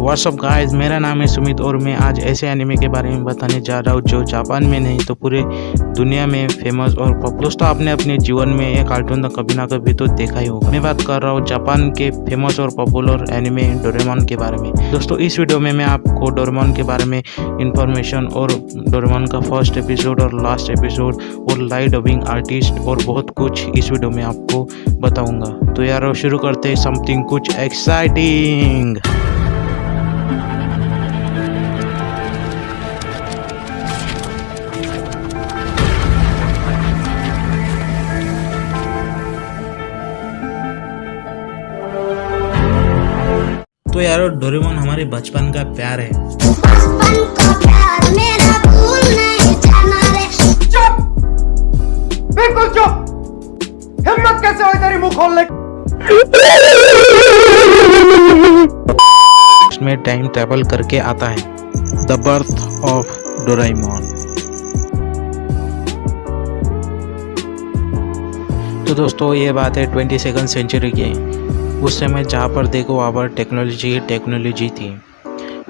WhatsApp guys, मेरा नाम है सुमित और मैं आज ऐसे एनिमे के बारे में बताने जा रहा हूँ जो जापान में नहीं तो पूरे दुनिया में फेमस और दोस्तों आपने अपने जीवन में ये कार्टून कभी ना कभी तो देखा ही होगा। मैं बात कर रहा हूँ जापान के फेमस और पॉपुलर एनिमे डोरेमोन के बारे में। दोस्तों इस वीडियो में मैं आपको डोरेमोन के बारे में इंफॉर्मेशन और डोरेमोन का फर्स्ट एपिसोड और लास्ट एपिसोड और लाइव डबिंग आर्टिस्ट और बहुत कुछ इस वीडियो में आपको बताऊंगा। तो यार शुरू करते हैं समथिंग कुछ एक्साइटिंग। तो यार डोरेमोन हमारे बचपन का प्यार है। बचपन का प्यार मेरा भूल नहीं जाना रे। चुप, बिल्कुल चुप। हिम्मत कैसे हुई तेरी मुंह खोलने की? इसमें टाइम ट्रैवल करके आता है द बर्थ ऑफ डोरेमोन। तो दोस्तों ये बात है 22वीं सेंचुरी की। उस समय जहाँ पर देखो वहाँ पर टेक्नोलॉजी थी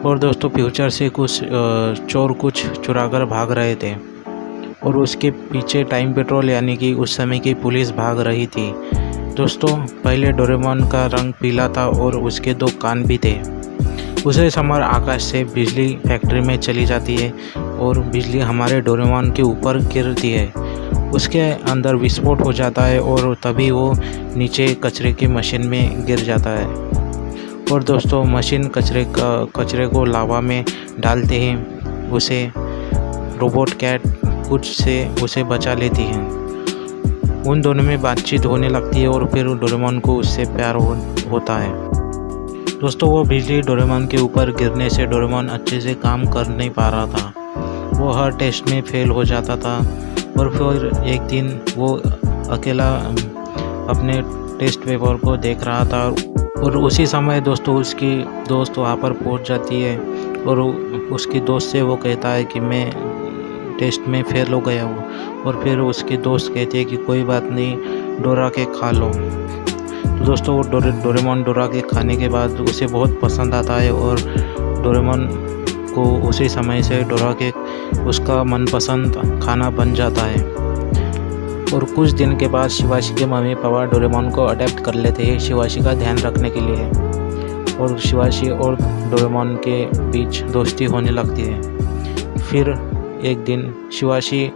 और दोस्तों फ्यूचर से कुछ चोर कुछ चुराकर भाग रहे थे और उसके पीछे टाइम पेट्रोल यानी कि उस समय की पुलिस भाग रही थी। दोस्तों पहले डोरेमोन का रंग पीला था और उसके 2 कान भी थे। उसी समय आकाश से बिजली फैक्ट्री में चली जाती है और बिजली हमारे डोरेमोन के ऊपर गिरती है। उसके अंदर विस्फोट हो जाता है और तभी वो नीचे कचरे की मशीन में गिर जाता है और दोस्तों मशीन कचरे को लावा में डालते ही उसे रोबोट कैट कुछ से उसे बचा लेती है। उन दोनों में बातचीत होने लगती है और फिर डोरेमोन को उससे प्यार होता है। दोस्तों वो बिजली डोरेमोन के ऊपर गिरने से डोरेमोन अच्छे से काम कर नहीं पा रहा था। वो हर टेस्ट में फेल हो जाता था और फिर एक दिन वो अकेला अपने टेस्ट पेपर को देख रहा था और उसी समय दोस्तों उसकी दोस्त वहाँ पर पहुँच जाती है और उसकी दोस्त से वो कहता है कि मैं टेस्ट में फेल हो गया हूँ और फिर उसकी दोस्त कहती है कि कोई बात नहीं, डोरा के खा लो। तो दोस्तों वो डोरेमोन डोरा के खाने के बाद उसे बहुत पसंद आता है और डोरेमोन को उसी समय से डोरा के उसका मनपसंद खाना बन जाता है। और कुछ दिन के बाद शिवाशी के मम्मी पापा डोरेमोन को अडेप्ट कर लेते हैं शिवाशी का ध्यान रखने के लिए और शिवाशी और डोरेमोन के बीच दोस्ती होने लगती है। फिर एक दिन शिवाशी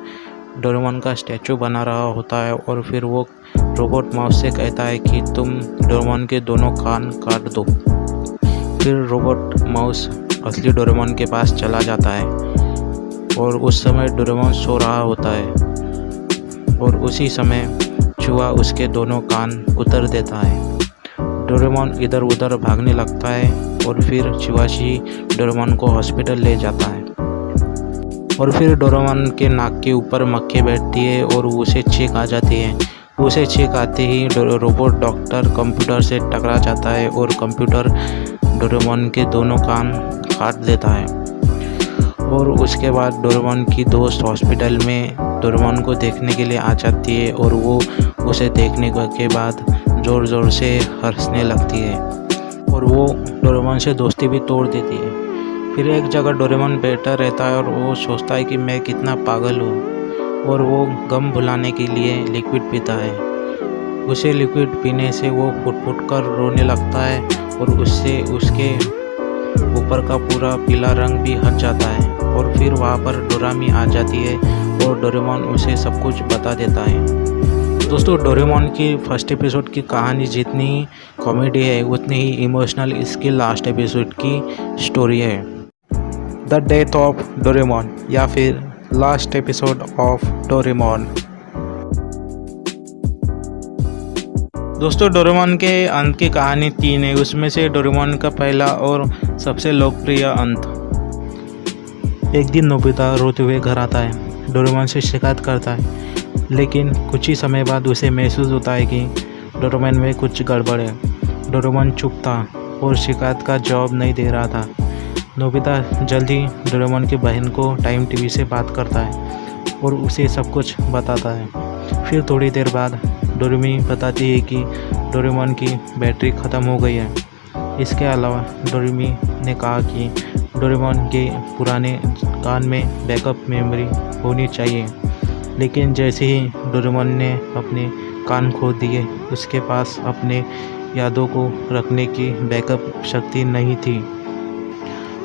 डोरेमोन का स्टैचू बना रहा होता है और फिर वो रोबोट माउस से कहता है कि तुम डोरेमोन के दोनों कान काट दो। फिर रोबोट माउस असली डोरेमोन के पास चला जाता है और उस समय डोरेमोन सो रहा होता है और उसी समय चूहा उसके दोनों कान उतर देता है। डोरेमोन इधर उधर भागने लगता है और फिर शिवाशी डोरेमोन को हॉस्पिटल ले जाता है और फिर डोरेमोन के नाक के ऊपर मक्खी बैठती है और उसे छींक आ जाती है। उसे छींक आते ही रोबोट डॉक्टर कंप्यूटर से टकरा जाता है और कंप्यूटर डोरेमोन के दोनों कान काट देता है। और उसके बाद डोरेमोन की दोस्त हॉस्पिटल में डोरेमोन को देखने के लिए आ जाती है और वो उसे देखने के बाद ज़ोर ज़ोर से हंसने लगती है और वो डोरेमोन से दोस्ती भी तोड़ देती है। फिर एक जगह डोरेमोन बैठा रहता है और वो सोचता है कि मैं कितना पागल हूँ और वो गम भुलाने के लिए लिक्विड पीता है। उसे लिक्विड पीने से वो फुट कर रोने लगता है और उससे उसके ऊपर का पूरा पीला रंग भी हट जाता है और फिर वहाँ पर डोरामी आ जाती है और डोरेमोन उसे सब कुछ बता देता है। दोस्तों डोरेमोन की फर्स्ट एपिसोड की कहानी जितनी कॉमेडी है उतनी ही इमोशनल इसकी लास्ट एपिसोड की स्टोरी है, द डेथ ऑफ डोरेमोन या फिर लास्ट एपिसोड ऑफ डोरेमोन। दोस्तों डोरेमोन के अंत की कहानी 3 है। उसमें से डोरेमोन का पहला और सबसे लोकप्रिय अंत। एक दिन नोबिता रोते हुए घर आता है, डोरेमोन से शिकायत करता है लेकिन कुछ ही समय बाद उसे महसूस होता है कि डोरेमोन में कुछ गड़बड़ है। डोरेमोन चुप था और शिकायत का जवाब नहीं दे रहा था। नोबिता जल्दी डोरेमोन की बहन को टाइम टीवी से बात करता है और उसे सब कुछ बताता है। फिर थोड़ी देर बाद डोरेमी बताती है कि डोरेमोन की बैटरी ख़त्म हो गई है इसके अलावा डोरेमी ने कहा कि डोरेमोन के पुराने कान में बैकअप मेमोरी होनी चाहिए, लेकिन जैसे ही डोरेमोन ने अपने कान खो दिए उसके पास अपने यादों को रखने की बैकअप शक्ति नहीं थी।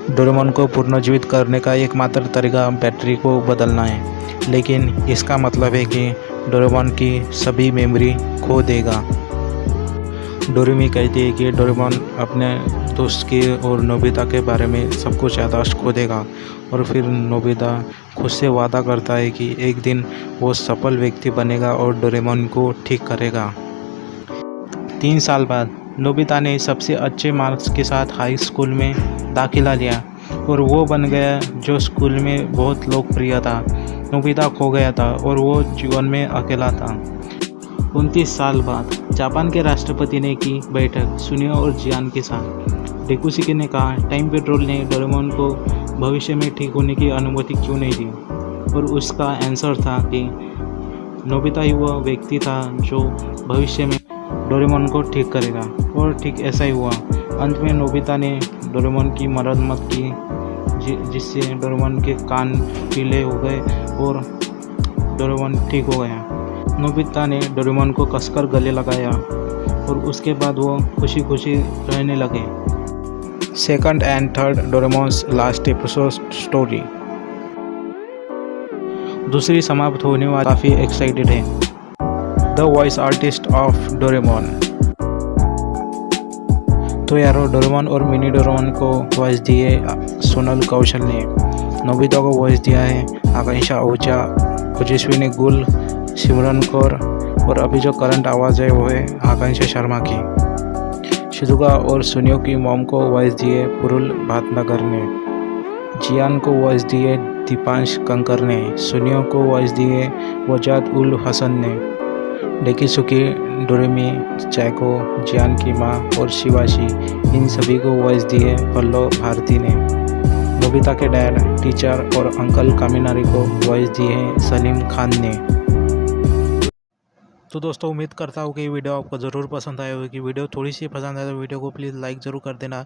डोरेमोन को पुनर्जीवित करने का एकमात्र तरीका बैटरी को बदलना है, लेकिन इसका मतलब है कि डोरेमोन की सभी मेमोरी खो देगा। डोरेमी कहती है कि डोरेमोन अपने दोस्त के और नोबिता के बारे में सब कुछ याददाश्त खो देगा, और फिर नोबिता खुद से वादा करता है कि एक दिन वो सफल व्यक्ति बनेगा और डोरेमोन को ठीक करेगा। 3 साल बाद नोबिता ने सबसे अच्छे मार्क्स के साथ हाई स्कूल में दाखिला लिया और वो बन गया जो स्कूल में बहुत लोकप्रिय था। नोबिता खो गया था और वो जीवन में अकेला था। 29 साल बाद जापान के राष्ट्रपति ने की बैठक सुनियो और जियान के साथ। डेकुशिकी ने कहा टाइम पेट्रोल ने डोरेमोन को भविष्य में ठीक होने की अनुमति क्यों नहीं दी, और उसका आंसर था कि नोबिता ही वह व्यक्ति था जो भविष्य में डोरेमोन को ठीक करेगा, और ठीक ऐसा ही हुआ। अंत में नोबिता ने डोरेमोन की मरम्मत की, जिससे डोरेमोन के कान पीले हो गए और डोरेमोन ठीक हो गया। नोबिता ने डोरेमोन को कसकर गले लगाया और उसके बाद वो खुशी खुशी रहने लगे। 2nd and 3rd Doraemon's last episode story. दूसरी समाप्त होने वाली काफ़ी एक्साइटेड है। The voice artist of Doraemon. तो यारो, डोरेमोन और मिनी डोरेमोन को वॉइस दिए सोनल कौशल ने। नोबिता को वॉइस दिया है आकांक्षा आहूजा, ओजस्विनी गुल, सिमरन कौर, और अभी जो करंट आवाज़ है वो है आकांक्षा शर्मा की। शिजुका और सुनियो की मॉम को वॉइस दिए पुरुल भाटनगर ने। जियान को वॉइस दिए दीपांश कंकर ने। सुनियो को वॉइस दिए वजाद उल हसन ने। डेकिसुकी, डोरेमी, चाको, जियान की माँ और शिवाशी, इन सभी को वॉइस दिए पल्लव भारती ने। नोबिता के डैड, टीचर और अंकल कामिनारी को वॉइस दिए हैं सलीम खान ने। तो दोस्तों, उम्मीद करता हूँ कि ये वीडियो आपको ज़रूर पसंद आया होगी। वीडियो थोड़ी सी पसंद आए तो वीडियो को प्लीज़ लाइक ज़रूर कर देना।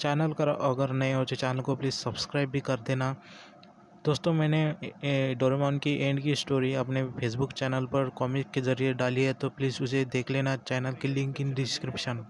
चैनल का अगर नए हो तो चैनल को प्लीज़ सब्सक्राइब भी कर देना। दोस्तों, मैंने डोरेमोन की एंड की स्टोरी अपने फेसबुक चैनल पर कॉमिक के ज़रिए डाली है, तो प्लीज़ उसे देख लेना। चैनल की लिंक इन डिस्क्रिप्शन।